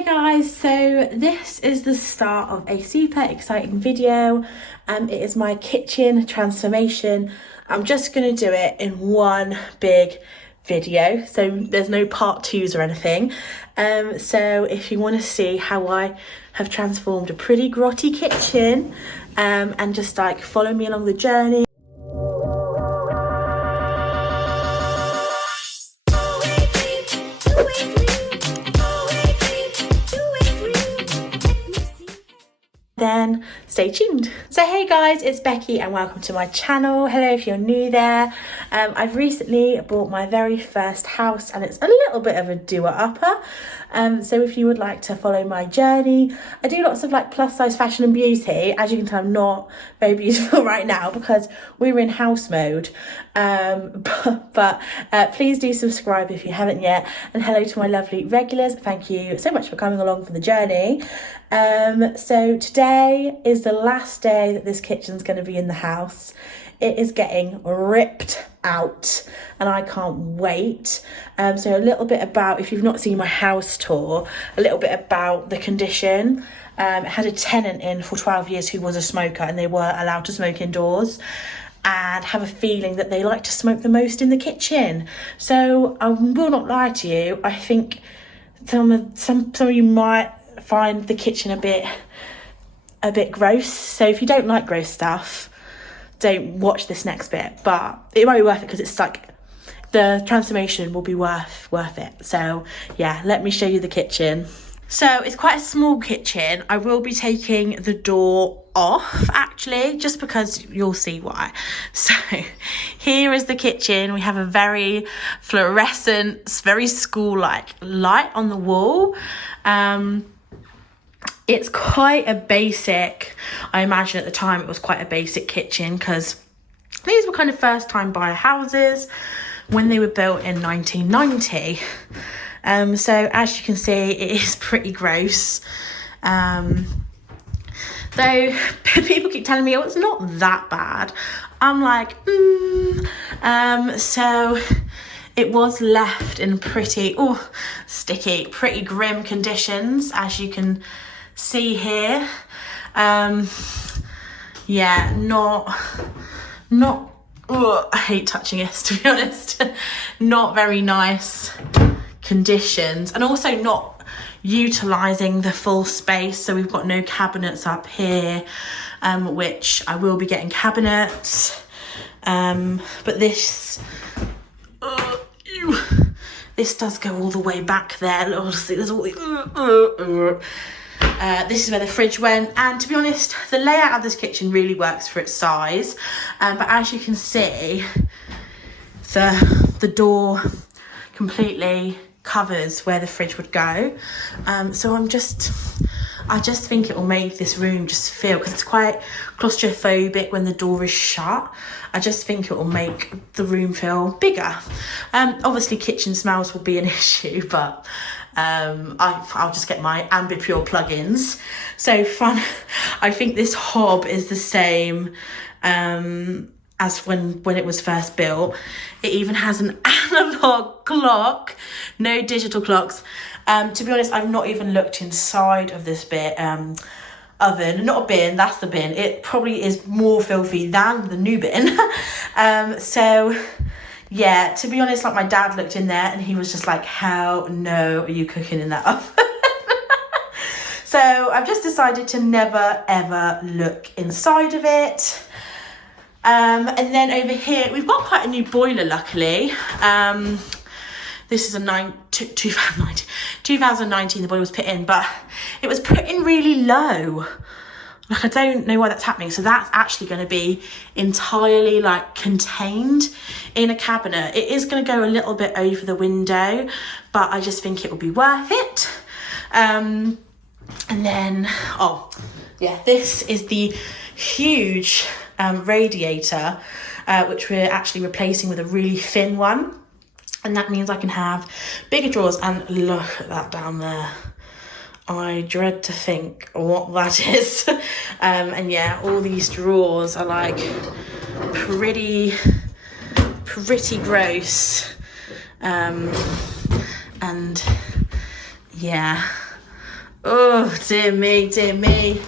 Hey guys, so this is the start of a super exciting video. It is my kitchen transformation. I'm just going to do it in one big video, so there's no part twos or anything. So if you want to see how I have transformed a pretty grotty kitchen, and just like follow me along the journey. Then stay tuned. So hey guys, it's Becky and welcome to my channel. Hello if you're new there. I've recently bought my very first house and it's a little bit of a doer-upper. So if you would like to follow my journey, I do lots of like plus size fashion and beauty. As you can tell, I'm not very beautiful right now because we're in house mode. But please do subscribe if you haven't yet. And hello to my lovely regulars. Thank you so much for coming along for the journey. So today is the last day that this kitchen's going to be in the house. It is getting ripped out and I can't wait. So a little bit about, if you've not seen my house tour, a little bit about the condition. It had a tenant in for 12 years who was a smoker and they were allowed to smoke indoors, and have a feeling that they like to smoke the most in the kitchen. So I will not lie to you, I think some of you might find the kitchen a bit gross. So if you don't like gross stuff, don't watch this next bit, but it might be worth it because it's like the transformation will be worth it. So yeah, let me show you the kitchen. So it's quite a small kitchen. I will be taking the door off actually, just because you'll see why. So here is the kitchen. We have a very fluorescent, very school-like light on the wall. It's quite a basic, I imagine at the time it was quite a basic kitchen because these were kind of first time buyer houses when they were built in 1990. So as you can see, it is pretty gross. Though people keep telling me, oh, it's not that bad. I'm like, so it was left in pretty, sticky, pretty grim conditions, as you can see here. Yeah, not I hate touching it, to be honest. Not very nice conditions, and also not utilizing the full space. So we've got no cabinets up here, which I will be getting cabinets. But this does go all the way back there. There's all the this is where the fridge went, and to be honest, the layout of this kitchen really works for its size. But as you can see, the door completely covers where the fridge would go. So I just think it will make this room just feel, because it's quite claustrophobic when the door is shut, I just think it will make the room feel bigger. Obviously kitchen smells will be an issue, but I'll just get my Ambipure plugins. So fun. I think this hob is the same as when it was first built. It even has an analog clock, no digital clocks. To be honest, I've not even looked inside of this bit oven. Not a bin, that's the bin. It probably is more filthy than the new bin. So yeah, to be honest, like my dad looked in there and he was just like, hell no, are you cooking in that oven? So I've just decided to never ever look inside of it. And then over here, we've got quite a new boiler, luckily. This is a 2019, the boiler was put in, but it was put in really low. Like, I don't know why that's happening. So that's actually going to be entirely like contained in a cabinet. It is going to go a little bit over the window, but I just think it will be worth it. And then, this is the huge radiator, which we're actually replacing with a really thin one. And that means I can have bigger drawers, and look at that down there. I dread to think what that is. And yeah, all these drawers are like pretty gross. And yeah, Oh, dear me, dear me.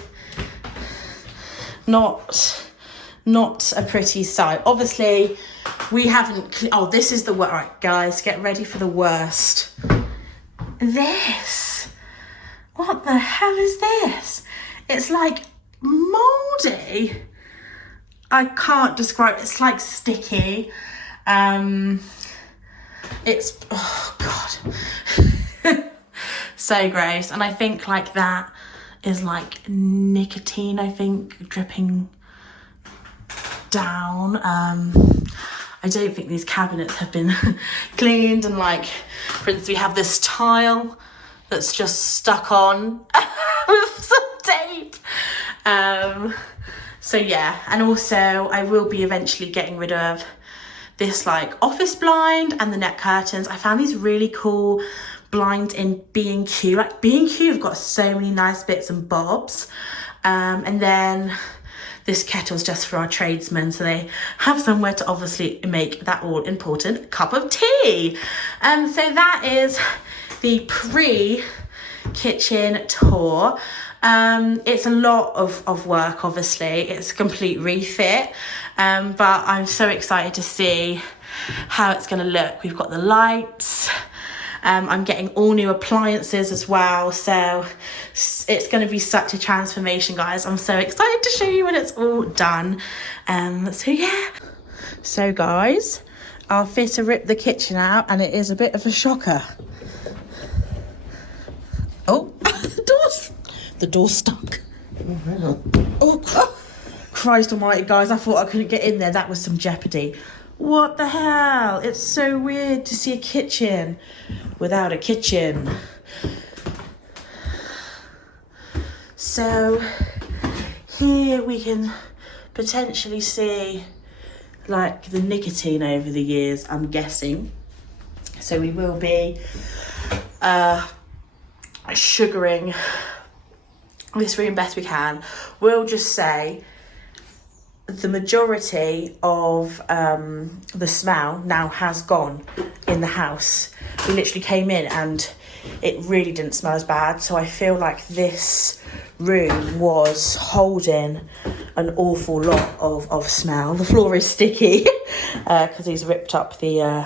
Not a pretty sight. Obviously, we haven't... Oh, this is the worst. All right, guys, get ready for the worst. This. What the hell is this? It's like mouldy. I can't describe. It's like sticky. It's... Oh, God. So gross. And I think like that is like nicotine, I think, dripping down. I don't think these cabinets have been cleaned, and like, for instance, we have this tile that's just stuck on with some tape. So yeah, and also I will be eventually getting rid of this like office blind and the net curtains. I found these really cool blinds in B&Q. Like B&Q have got so many nice bits and bobs. And then this kettle's just for our tradesmen, so they have somewhere to obviously make that all important cup of tea. So that is the pre-kitchen tour. It's a lot of work, obviously. It's a complete refit, but I'm so excited to see how it's going to look. We've got the lights. I'm getting all new appliances as well, so it's going to be such a transformation, guys. I'm so excited to show you when it's all done. So yeah. So guys, our fitter ripped the kitchen out, and it is a bit of a shocker. Oh, the door's stuck. Oh, Christ almighty, guys, I thought I couldn't get in there. That was some jeopardy. What the hell? It's so weird to see a kitchen without a kitchen. So here we can potentially see like the nicotine over the years, I'm guessing. So we will be sugaring this room best we can. We'll just say the majority of the smell now has gone in the house. We literally came in and it really didn't smell as bad. So I feel like this room was holding an awful lot of smell. The floor is sticky because he's ripped up the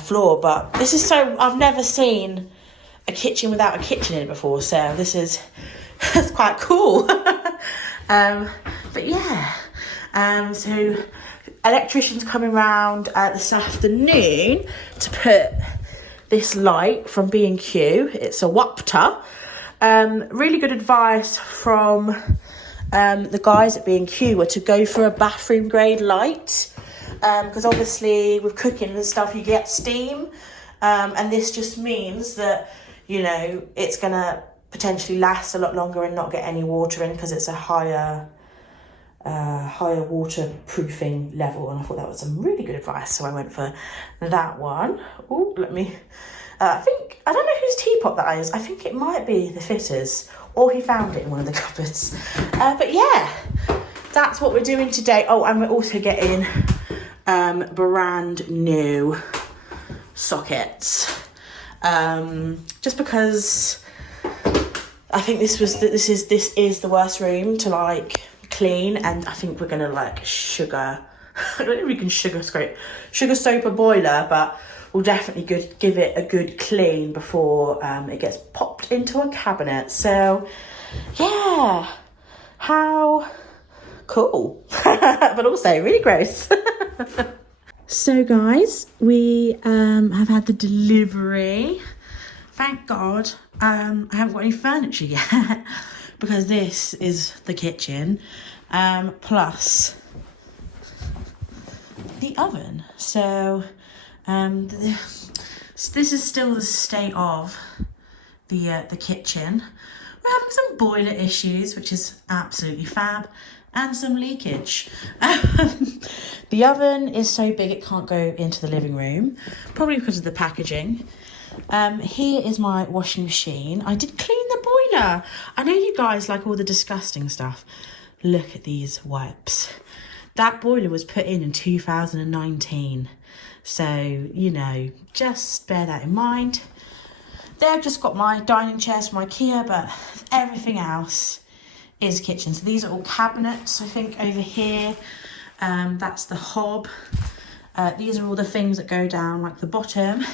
floor. But this is so... I've never seen a kitchen without a kitchen in it before. So this is... it's quite cool. But yeah, so electrician's coming round this afternoon to put this light from B&Q. It's a Wapta. Really good advice from the guys at B&Q were to go for a bathroom grade light, because obviously with cooking and stuff you get steam, and this just means that, you know, it's gonna potentially last a lot longer and not get any water in, because it's a higher waterproofing level. And I thought that was some really good advice, so I went for that one. Oh, let me... I don't know whose teapot that is. I think it might be the fitter's, or he found it in one of the cupboards. But yeah, that's what we're doing today. Oh, and we're also getting brand new sockets, just because I think this is the worst room to like clean, and I think we're gonna like sugar. I don't know if we can sugar soap a boiler, but we'll definitely give it a good clean before it gets popped into a cabinet. So yeah, how cool, but also really gross. So guys, we have had the delivery. Thank God. I haven't got any furniture yet because this is the kitchen, plus the oven. So this is still the state of the kitchen. We're having some boiler issues, which is absolutely fab, and some leakage. The oven is so big it can't go into the living room, probably because of the packaging. Here is my washing machine. I did clean the boiler. I know you guys like all the disgusting stuff. Look at these wipes. That boiler was put in 2019. So, you know, just bear that in mind. There I've just got my dining chairs from Ikea, but everything else is kitchen. So these are all cabinets, I think, over here. That's the hob. These are all the things that go down like the bottom.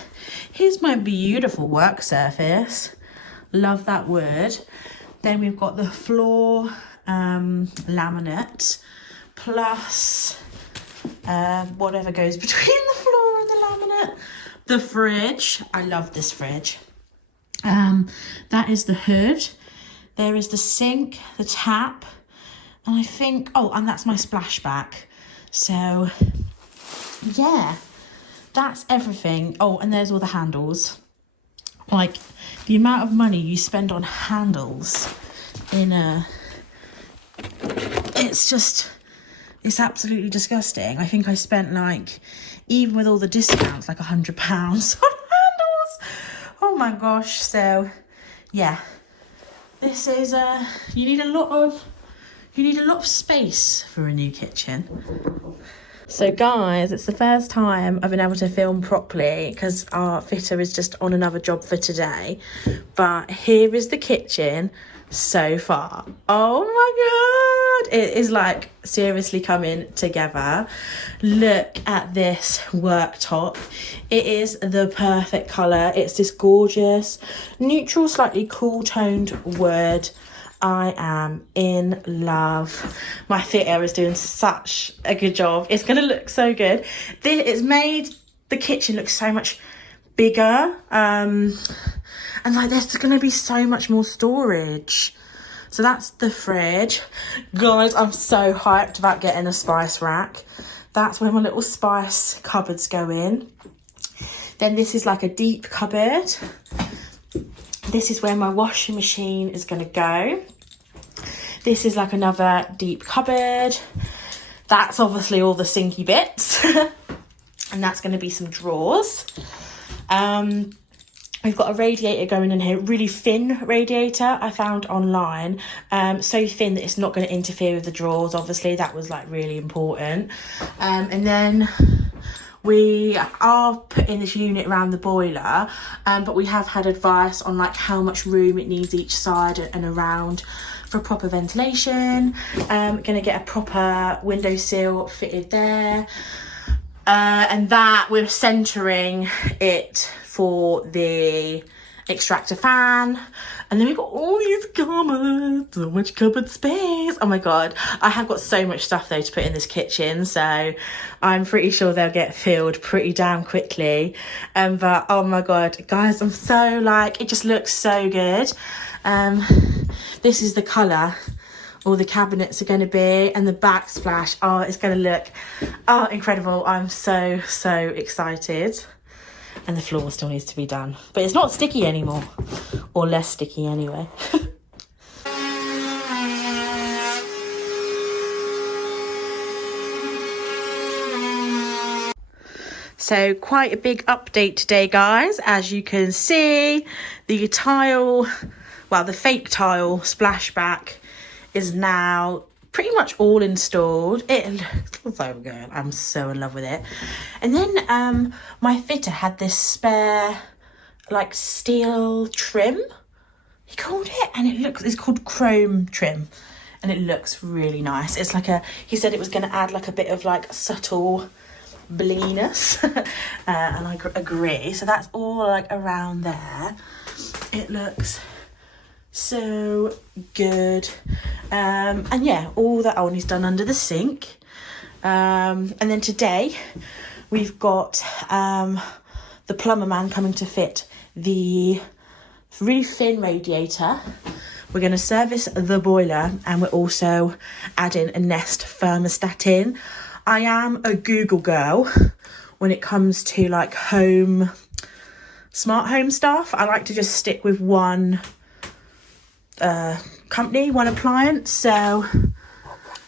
Here's my beautiful work surface. Love that wood. Then we've got the floor laminate, plus whatever goes between the floor and the laminate. The fridge. I love this fridge. That is the hood. There is the sink, the tap, and I think, oh, and that's my splashback. So yeah, that's everything. Oh, and there's all the handles. Like, the amount of money you spend on handles in it's absolutely disgusting. I think I spent, like, even with all the discounts, like £100 on handles. Oh my gosh. So yeah, this is you need a lot of space for a new kitchen. So guys, it's the first time I've been able to film properly because our fitter is just on another job for today. But here is the kitchen so far. Oh my God, it is like seriously coming together. Look at this worktop. It is the perfect colour. It's this gorgeous, neutral, slightly cool toned wood. I am in love. My fitter is doing such a good job. It's going to look so good. It's made the kitchen look so much bigger. And like there's going to be so much more storage. So that's the fridge. Guys, I'm so hyped about getting a spice rack. That's where my little spice cupboards go in. Then this is like a deep cupboard. This is where my washing machine is going to go. This is like another deep cupboard. That's obviously all the sinky bits. And that's going to be some drawers. We've got a radiator going in here, really thin radiator I found online. So thin that it's not going to interfere with the drawers. Obviously, that was like really important. And then we are putting this unit around the boiler, but we have had advice on like how much room it needs each side and around for proper ventilation. Gonna get a proper windowsill fitted there. And that we're centering it for the extractor fan. And then we've got all these cupboards, so much cupboard space. Oh my God, I have got so much stuff though to put in this kitchen, so I'm pretty sure they'll get filled pretty damn quickly. But oh my God, guys, I'm so like, it just looks so good. This is the colour all the cabinets are going to be, and the backsplash, oh, it's going to look, oh, incredible. I'm so excited. And the floor still needs to be done, but it's not sticky anymore, or less sticky anyway. So quite a big update today, guys. As you can see, the tile, well, the fake tile splashback is now pretty much all installed. It looks so good. I'm so in love with it. And then my fitter had this spare like steel trim, he called it, and it's called chrome trim, and it looks really nice. It's like he said it was going to add like a bit of like subtle blinginess. And I agree. So that's all like around there. It looks so good. And yeah, all that is done under the sink. And then today we've got the plumber man coming to fit the really thin radiator. We're going to service the boiler, and we're also adding a Nest thermostat in. I am a Google girl when it comes to like smart home stuff. I like to just stick with one company, one appliance. So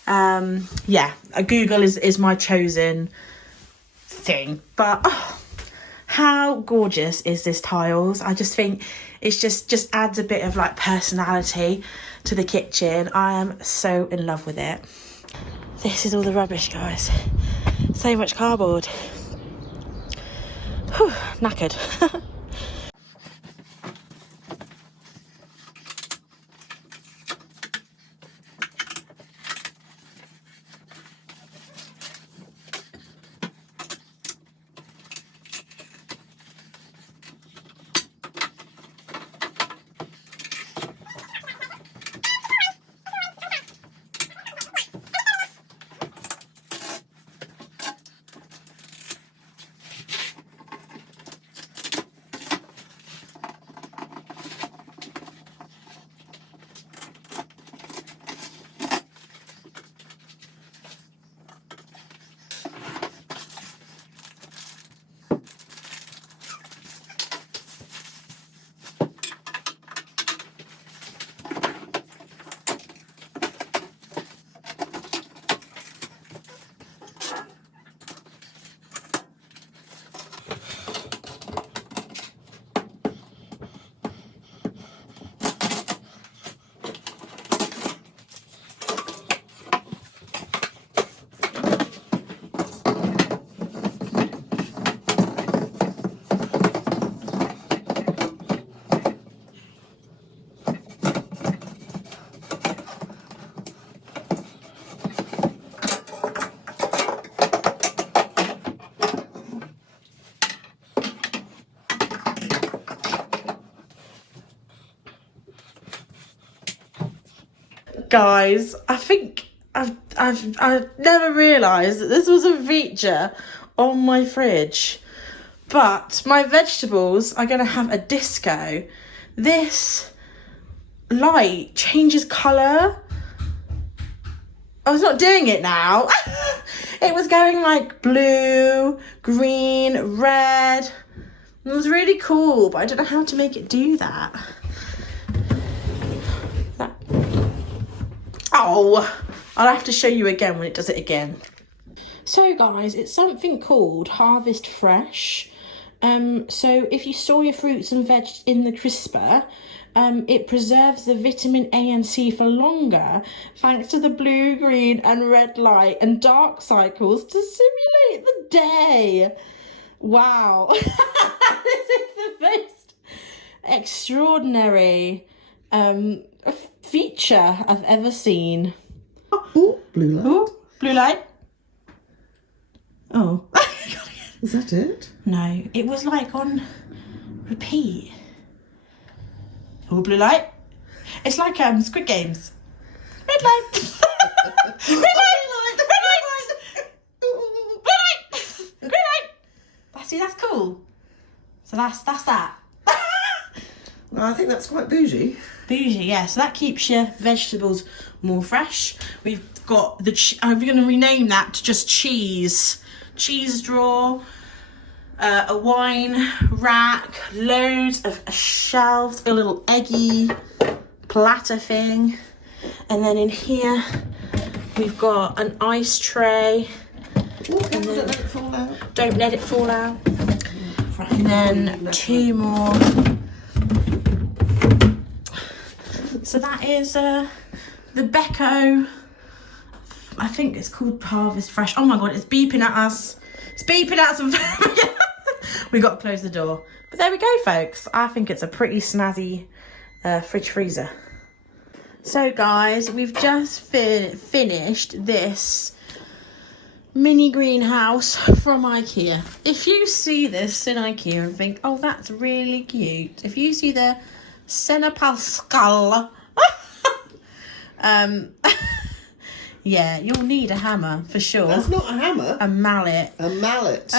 yeah, a Google is my chosen thing. But oh, how gorgeous is this tiles? I just think it's just adds a bit of like personality to the kitchen. I am so in love with it. This is all the rubbish, guys. So much cardboard. Whew, knackered. Guys, I think I've never realised that this was a feature on my fridge. But my vegetables are going to have a disco. This light changes colour. I was not doing it now. It was going like blue, green, red. It was really cool, but I don't know how to make it do that. Oh, I'll have to show you again when it does it again. So guys, it's something called Harvest Fresh. So if you store your fruits and veg in the crisper, it preserves the vitamin A and C for longer thanks to the blue, green and red light and dark cycles to simulate the day. Wow. This is the most extraordinary feature I've ever seen. Oh, blue light. Oh, blue light. Oh. Is that it? No, it was like on repeat. Oh, blue light. It's like Squid Games. Red light. Red light. Red light. Red light. See, that's cool. So that's that. No, I think that's quite bougie. Bougie, yeah. So that keeps your vegetables more fresh. We've got the. I'm going to rename that to just cheese. Cheese drawer. A wine rack, loads of shelves, a little eggy platter thing, and then in here we've got an ice tray. Ooh, and then, don't let it fall out. Don't let it fall out. And then two more. So that is the B&Q. I think it's called Harvest Fresh. Oh my god, it's beeping at us. It's beeping at us. We got to close the door. But there we go, folks. I think it's a pretty snazzy fridge freezer. So, guys, we've just finished this mini greenhouse from Ikea. If you see this in Ikea and think, oh, that's really cute. If you see the Pascal, yeah, you'll need a hammer for sure. That's not a hammer. A mallet. A mallet.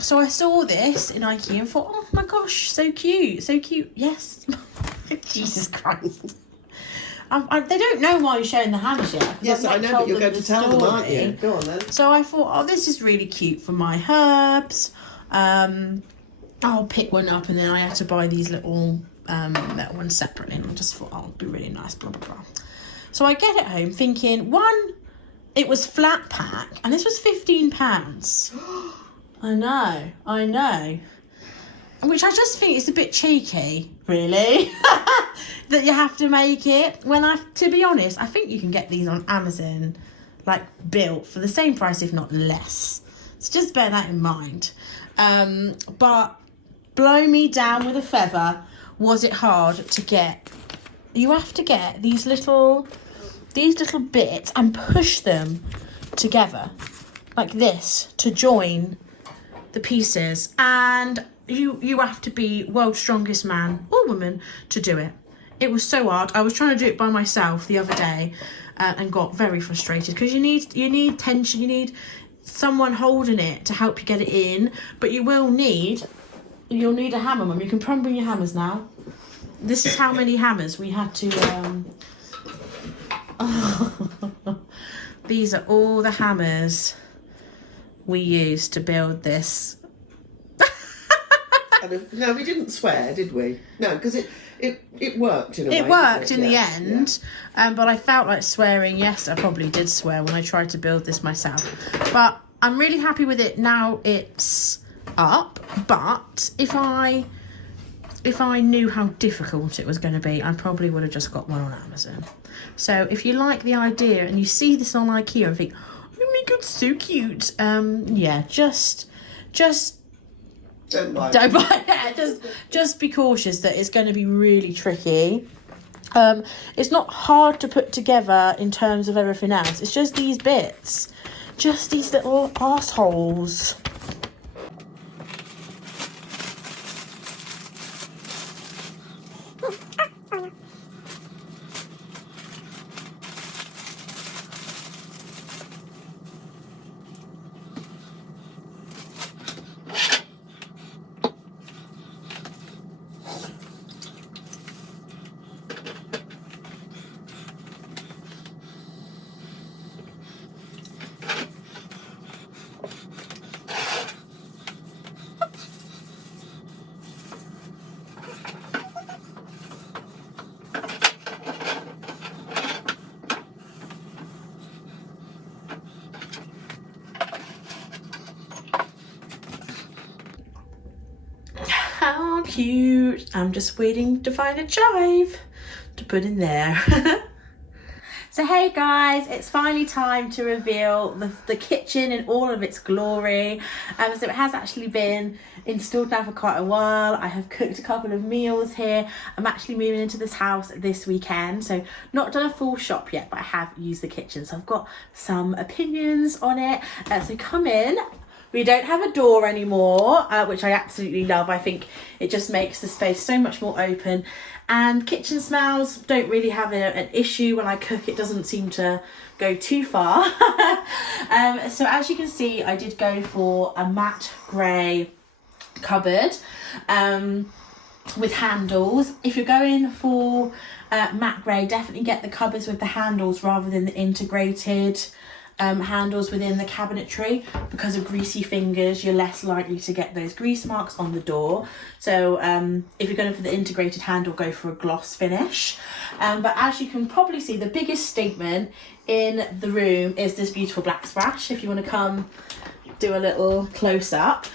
So I saw this in Ikea and thought, oh my gosh, so cute, so cute. Yes. Jesus Christ. They don't know why you're showing the hammers yet. Yes, I know, but you're going to tell them, aren't you? Go on then. So I thought, oh, this is really cute for my herbs. I'll pick one up, and then I had to buy these little ones separately. And I just thought, oh, it'll be really nice, blah, blah, blah. So I get it home thinking, it was flat pack, and this was £15. I know. Which I just think is a bit cheeky, really, that you have to make it. To be honest, I think you can get these on Amazon, like built for the same price, if not less. So just bear that in mind. But blow me down with a feather, was it hard to get? You have to get these little bits and push them together like this to join the pieces, and you have to be world's strongest man or woman to do it. It was so hard. I was trying to do it by myself the other day and got very frustrated because you need tension, you need someone holding it to help you get it in, but you'll need a hammer, Mum. You can probably bring your hammers now. This is how many hammers we had to these are all the hammers we used to build this. No, we didn't swear, did we? No, because it worked in a way. It worked in the end, but I felt like swearing. Yes, I probably did swear when I tried to build this myself. But I'm really happy with it now. It's up. But if I knew how difficult it was going to be, I probably would have just got one on Amazon. So if you like the idea and you see this on Ikea and think, oh my god, so cute, yeah, just don't buy it. Just be cautious that it's going to be really tricky. It's not hard to put together in terms of everything else. It's just these bits, just these little arseholes. cute. I'm just waiting to find a chive to put in there. So hey guys, it's finally time to reveal the kitchen in all of its glory. So it has actually been installed now for quite a while. I have cooked a couple of meals here. I'm actually moving into this house this weekend, so not done a full shop yet, but I have used the kitchen, so I've got some opinions on it. So come in. We don't have a door anymore, which I absolutely love. I think it just makes the space so much more open. And kitchen smells don't really have an issue when I cook. It doesn't seem to go too far. So as you can see, I did go for a matte grey cupboard with handles. If you're going for matte grey, definitely get the cupboards with the handles rather than the integrated handles within the cabinetry. Because of greasy fingers, you're less likely to get those grease marks on the door. So if you're going for the integrated handle, go for a gloss finish. But as you can probably see, the biggest statement in the room is this beautiful black splash. If you want to come do a little close up.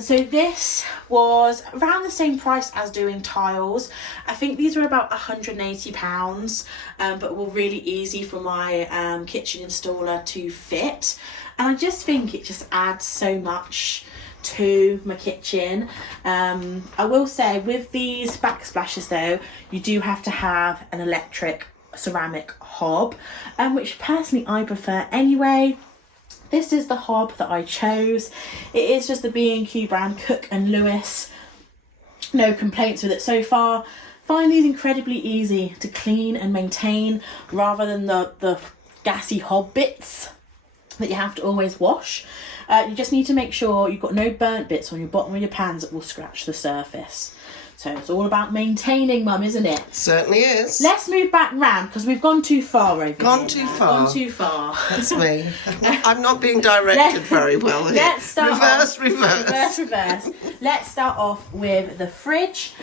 So this was around the same price as doing tiles. I think these were about £180, but were really easy for my kitchen installer to fit. And I just think it just adds so much to my kitchen. I will say with these backsplashes though, you do have to have an electric ceramic hob, which personally I prefer anyway. This is the hob that I chose. It is just the B&Q brand, Cook & Lewis. No complaints with it so far. Find these incredibly easy to clean and maintain rather than the gassy hob bits that you have to always wash. You just need to make sure you've got no burnt bits on your bottom of your pans that will scratch the surface. So it's all about maintaining, Mum, isn't it? Certainly is. Let's move back round because we've gone too far over here. Gone too far. Gone too far. That's me. I'm not being directed very well here. Let's start reverse. Let's start off with the fridge.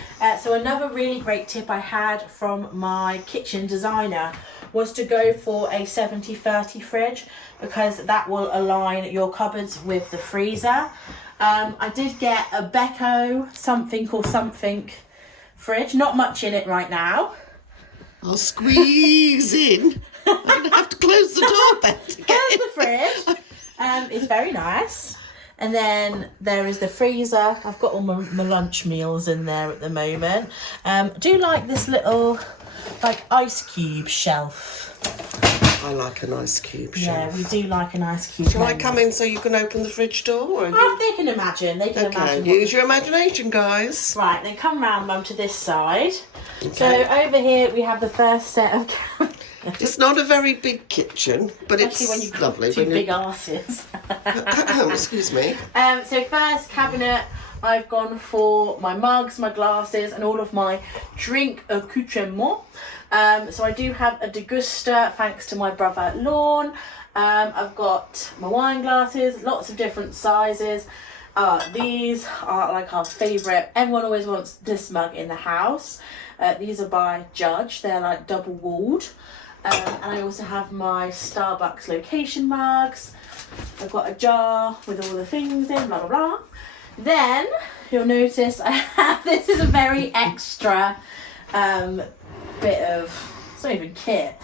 So another really great tip I had from my kitchen designer was to go for a 70-30 fridge, because that will align your cupboards with the freezer. I did get a Beko something fridge. Not much in it right now. I'll squeeze in. I'm going to have to close the door back to get There's the fridge. It's very nice. And then there is the freezer. I've got all my lunch meals in there at the moment. I do like this little ice cube shelf. I like an ice cube shelf. Yeah, we do like an ice cube. Shall I come in so you can open the fridge door? Or They can imagine. okay, use your imagination, guys. Right, then come round, Mum, to this side. Okay. So over here we have the first set of cabinets. It's not a very big kitchen, but Especially it's when you've got lovely. two big arses. Excuse me. So first cabinet, I've gone for my mugs, my glasses, and all of my drink accoutrements. So I do have a deguster, thanks to my brother Lorne. I've got my wine glasses, lots of different sizes. These are like our favourite. Everyone always wants this mug in the house. These are by Judge. They're like double walled. And I also have my Starbucks location mugs. I've got a jar with all the things in, blah, blah, blah. Then you'll notice I have, this is a very extra bit of, it's not even kit.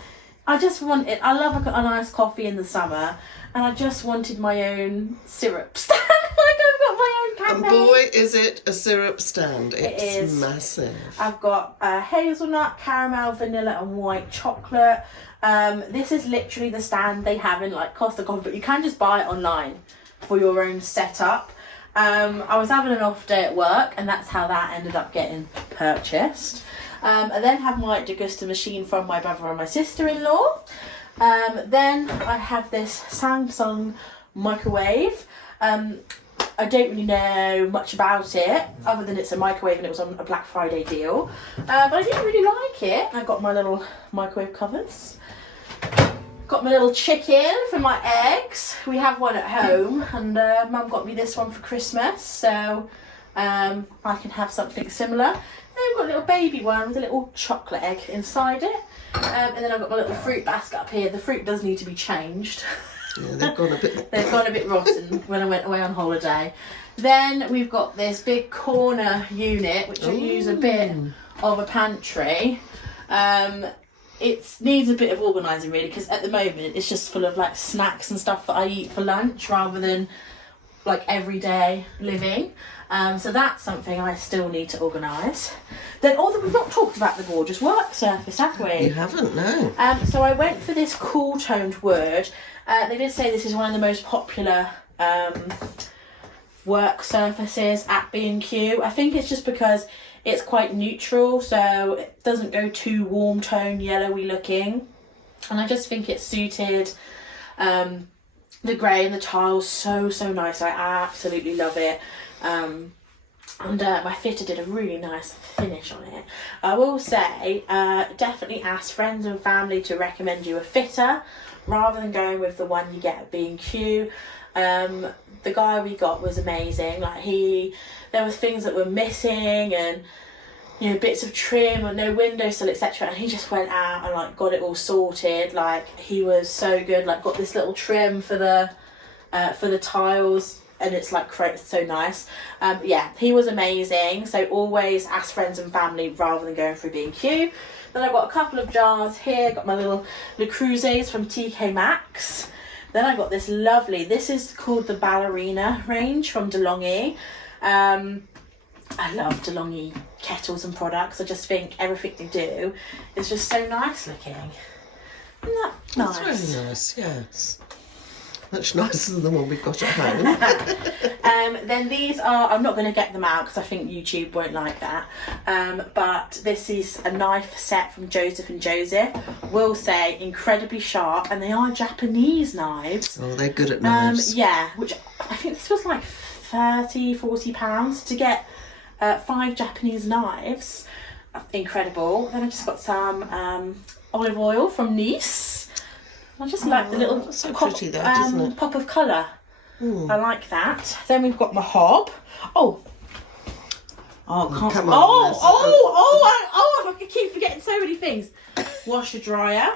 I just wanted, I love a nice coffee in the summer, and I just wanted my own syrup stand. Like I've got my own cafe. And boy, is it a syrup stand. It's It is massive. I've got hazelnut, caramel, vanilla and white chocolate. This is literally the stand they have in like Costa Coffee, but you can just buy it online for your own setup. I was having an off day at work, and that's how that ended up getting purchased. I then have my deguster machine from my brother and my sister-in-law. Then I have this Samsung microwave. I don't really know much about it, other than it's a microwave and it was on a Black Friday deal. But I didn't really like it. I got my little microwave covers. Got my little chicken for my eggs. We have one at home, and Mum got me this one for Christmas, so I can have something similar. Then we've got a little baby one with a little chocolate egg inside it. And then I've got my little fruit basket up here. The fruit does need to be changed. Yeah, they've gone a bit. They've gone a bit rotten when I went away on holiday. Then we've got this big corner unit, which I use a bit of a pantry. It needs a bit of organising really, because at the moment it's just full of like snacks and stuff that I eat for lunch rather than like everyday living. So that's something I still need to organise. Then, although we've not talked about the gorgeous work surface, have we? You haven't, no. So I went for this cool toned wood. They did say this is one of the most popular work surfaces at B&Q. I think it's just because it's quite neutral, so it doesn't go too warm tone, yellowy looking. And I just think it suited the grey and the tiles so nice. I absolutely love it. And my fitter did a really nice finish on it. I will say, definitely ask friends and family to recommend you a fitter rather than going with the one you get at B&Q. The guy we got was amazing. Like there were things that were missing, and you know, bits of trim or no windowsill, etc. And he just went out and like got it all sorted. Like, he was so good. Like, got this little trim for the tiles, and it's like so nice. Yeah, he was amazing. So always ask friends and family rather than going through B&Q. Then I've got a couple of jars here. Got my little Le Creuset from TK Maxx. Then I got this lovely, this is called the Ballerina range from DeLonghi. I love DeLonghi kettles and products. I just think everything they do is just so nice looking. Isn't that nice? That's really nice, yes. Much nicer than the one we've got at home. Then these are, I'm not going to get them out because I think YouTube won't like that. But this is a knife set from Joseph and Joseph. Will say incredibly sharp, and they are Japanese knives. Oh, they're good at knives. Yeah, which I think this was like £30-40 to get 5 Japanese knives. Incredible. Then I just got some olive oil from Nice. I just like the little so pretty that, isn't it? Pop of colour. I like that. Then we've got my hob. Come on, I keep forgetting so many things. Washer dryer.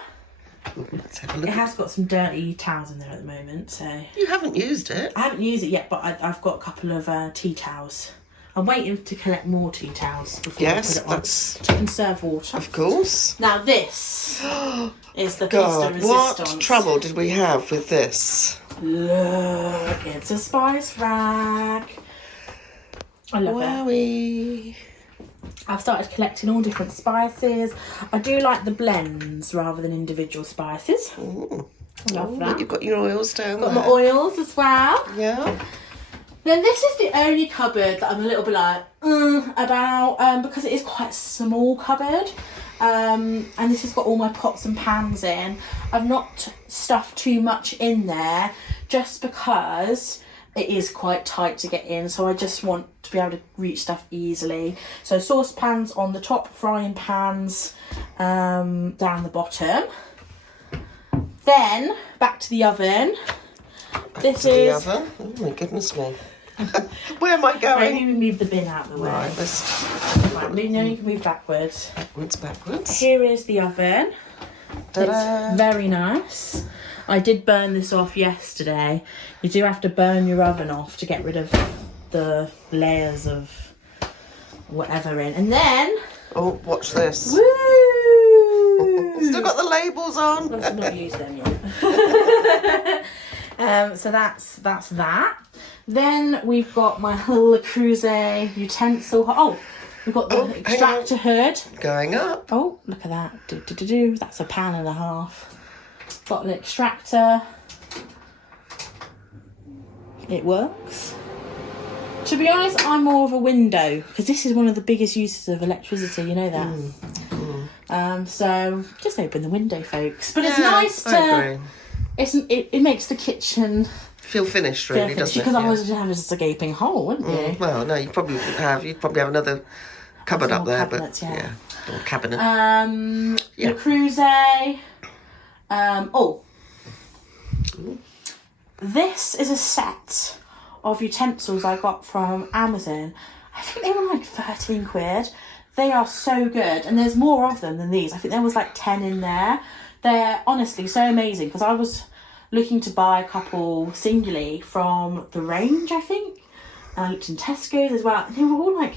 Let's have a look. It has got some dirty towels in there at the moment, so You haven't used it. I haven't used it yet, but I've got a couple of tea towels. I'm waiting to collect more tea towels before I put it on to conserve water. Of course. Now this is the God, pasta what resistance. trouble did we have with this? Look, it's a spice rack. I love it. Wowie. I've started collecting all different spices. I do like the blends rather than individual spices. Ooh. I love that. You've got your oils down Got there. my oils as well. Yeah. Then this is the only cupboard that I'm a little bit like about because it is quite a small cupboard. And this has got all my pots and pans in. I've not stuffed too much in there just because it is quite tight to get in, so I just want to be able to reach stuff easily. So saucepans on the top, frying pans down the bottom. Then back to the oven. The oven. Oh my goodness me. Where am I going? Maybe we move the bin out of the way. Right, Right, now you can move backwards. Backwards. Here is the oven. Ta-da. It's very nice. I did burn this off yesterday. You do have to burn your oven off to get rid of the layers of whatever in. And then... Oh, watch this. Woo! Still got the labels on. Let's not use them yet. So that's that. Then we've got my Le Creuset utensil. Oh, we've got the extractor hood. Going up. Oh, look at that. That's a pan and a half. Got an extractor. It works. To be honest, I'm more of a window because this is one of the biggest uses of electricity, you know that. So just open the window, folks. But it's nice to... It makes the kitchen... Feel finished, really, doesn't it? Because otherwise you'd have just a gaping hole, wouldn't you? Well, no, you'd probably have another cupboard up there, cabinets, but yeah, or cabinet. Le Creuset. This is a set of utensils I got from Amazon. I think they were like 13 quid. They are so good, and there's more of them than these. I think there was like 10 in there. They're honestly so amazing because I was looking to buy a couple singly from the range, I think. And I looked in Tesco's as well. And they were all like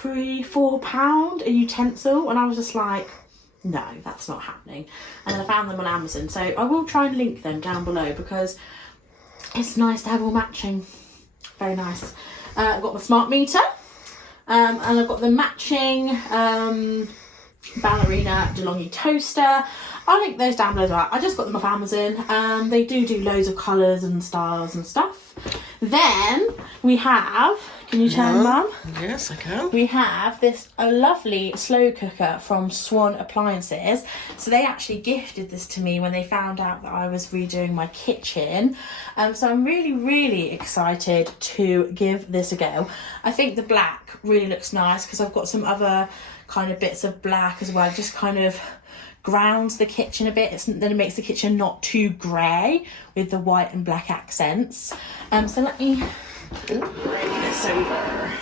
£3-4 a utensil. And I was just like, no, that's not happening. And then I found them on Amazon. So I will try and link them down below because it's nice to have all matching. Very nice. I've got my smart meter. And I've got the matching ballerina DeLonghi toaster. I'll link those down below as well. I just got them off Amazon. They do loads of colours and styles and stuff. Then we have, can you turn, Mum? Yes, I can. We have this lovely slow cooker from Swan Appliances. So they actually gifted this to me when they found out that I was redoing my kitchen. So I'm really, really excited to give this a go. I think the black really looks nice because I've got some other kind of bits of black as well. Just kind of grounds the kitchen a bit. Then it makes the kitchen not too grey with the white and black accents. So let me bring this over.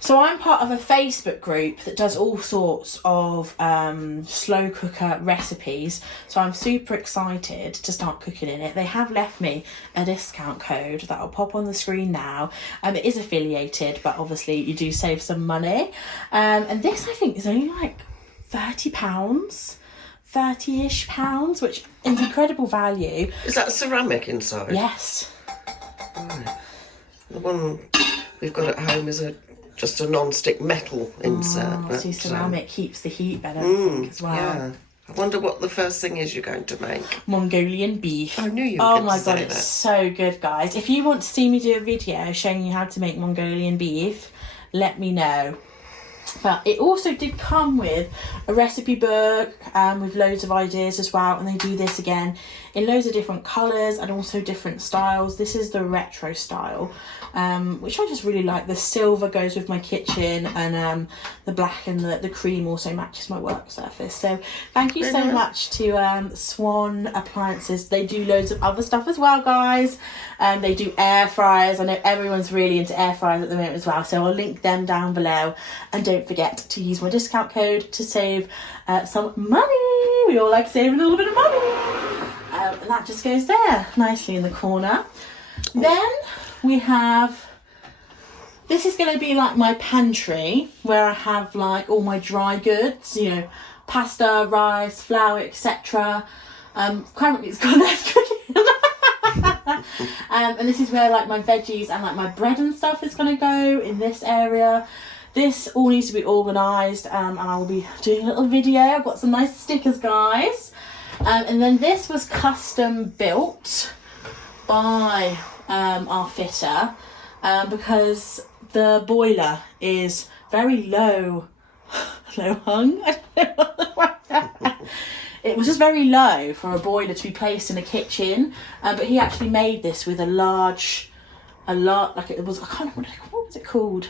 So I'm part of a Facebook group that does all sorts of slow cooker recipes. So I'm super excited to start cooking in it. They have left me a discount code that I'll pop on the screen now. It is affiliated, but obviously you do save some money. And this I think is only like £30, 30-ish pounds, which is incredible value. Is that ceramic inside? Yes. Right. The one we've got at home is just a non-stick metal insert. So ceramic keeps the heat better, I think, as well. Yeah. I wonder what the first thing is you're going to make. Mongolian beef. I knew you were Oh going my to god, say it's that. so good, guys. If you want to see me do a video showing you how to make Mongolian beef, let me know. But it also did come with a recipe book with loads of ideas as well, and they do this again in loads of different colours and also different styles. This is the retro style, which I just really like. The silver goes with my kitchen, and the black and the cream also matches my work surface. So thank you so much to Swan Appliances. They do loads of other stuff as well, guys. They do air fryers. I know everyone's really into air fryers at the moment as well, so I'll link them down below. And don't forget to use my discount code to save some money. We all like saving a little bit of money. And that just goes there nicely in the corner. Then we have, this is going to be like my pantry where I have like all my dry goods, you know, pasta, rice, flour, etc. Currently it's got less cooking. And this is where like my veggies and like my bread and stuff is going to go in this area. This all needs to be organised, and I will be doing a little video. I've got some nice stickers, guys. And then this was custom built by our fitter because the boiler is very low hung. I don't know what the word. It was just very low for a boiler to be placed in a kitchen, but he actually made this with a large, like it was, I can't remember what was it called?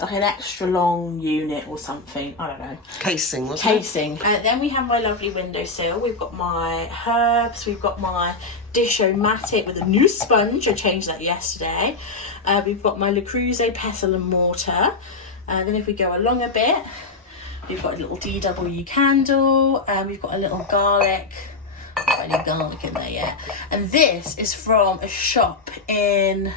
Like an extra long unit or something. I don't know. Casing, wasn't it? Casing. Then we have my lovely windowsill. We've got my herbs. We've got my dish-o-matic with a new sponge. I changed that yesterday. We've got my Le Creuset pestle and mortar. Then if we go along a bit, we've got a little DW candle. We've got a little garlic. Not any garlic in there yet. And this is from a shop in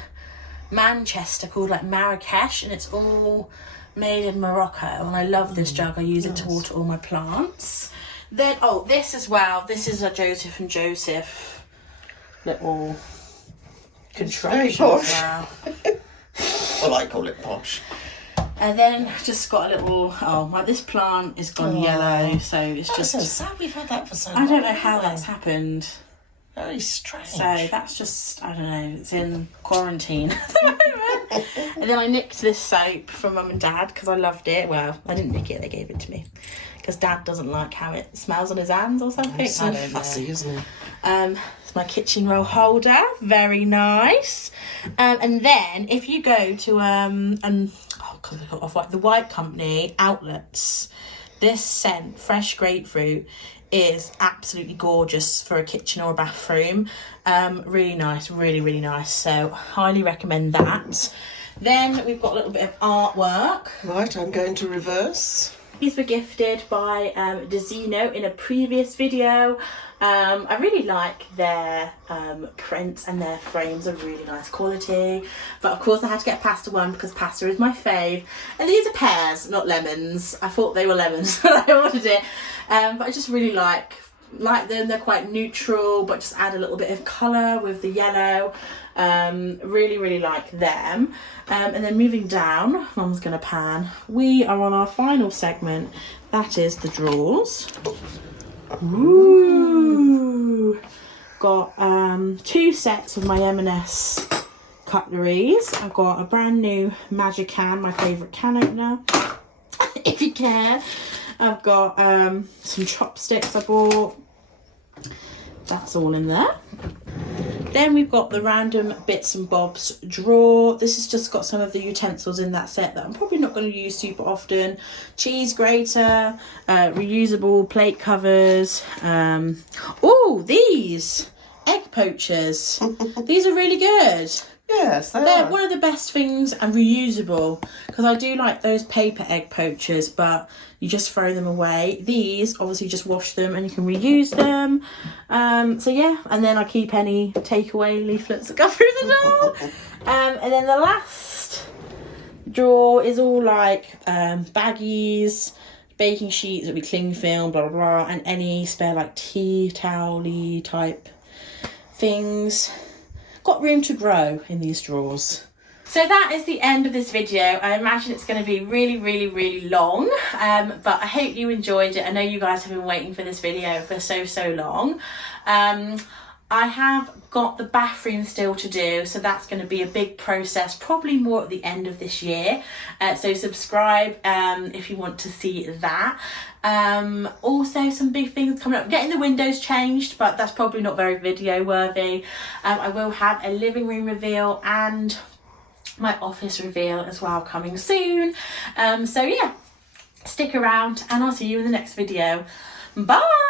Manchester called like Marrakesh, and it's all made in Morocco, and I love this jug. I use it to water all my plants. Then this as well, this is a Joseph and Joseph little contraption as well. Well, I call it posh. And then just got a little this plant is gone yellow, so it's That's just so sad we've had that for so long. I don't know how that's happened. Very strange. So that's just, I don't know, it's in quarantine at the moment. And then I nicked this soap from Mum and Dad because I loved it. Well, I didn't nick it, they gave it to me. Because Dad doesn't like how it smells on his hands or something. It's so fussy, isn't it? It's my kitchen roll holder. Very nice. And then if you go to, because I got off like the White Company outlets, this scent, fresh grapefruit, is absolutely gorgeous for a kitchen or a bathroom. Really nice, really, really nice. So highly recommend that. Then we've got a little bit of artwork. Right, I'm going to reverse. These were gifted by Dezino in a previous video. I really like their prints, and their frames are really nice quality. But of course I had to get pasta one because pasta is my fave. And these are pears, not lemons. I thought they were lemons when I ordered it. But I just really like them. They're quite neutral, but just add a little bit of colour with the yellow. Really like them. And then moving down, Mum's gonna pan, we are on our final segment, that is the drawers. Ooh. Got 2 sets of my M&S cutleries. I've got a brand new Magic can, my favourite can opener, if you can. I've got some chopsticks I bought. That's all in there. Then we've got the random bits and bobs drawer. This has just got some of the utensils in that set that I'm probably not going to use super often. Cheese grater, reusable plate covers. Oh, these egg poachers. These are really good. Yes, They're one of the best things, and reusable, because I do like those paper egg poachers, but you just throw them away. These, obviously, just wash them and you can reuse them. So yeah, and then I keep any takeaway leaflets that go through the door. And then the last drawer is all like baggies, baking sheets, it'll be cling film, blah blah blah, and any spare like tea towel-y type things. Got room to grow in these drawers. So that is the end of this video. I imagine it's going to be really long, but I hope you enjoyed it. I know you guys have been waiting for this video for so long. I have got the bathroom still to do, so that's going to be a big process, probably more at the end of this year. So subscribe if you want to see that. Also some big things coming up, getting the windows changed, but that's probably not very video worthy. I will have a living room reveal and my office reveal as well coming soon. So yeah, stick around and I'll see you in the next video. Bye.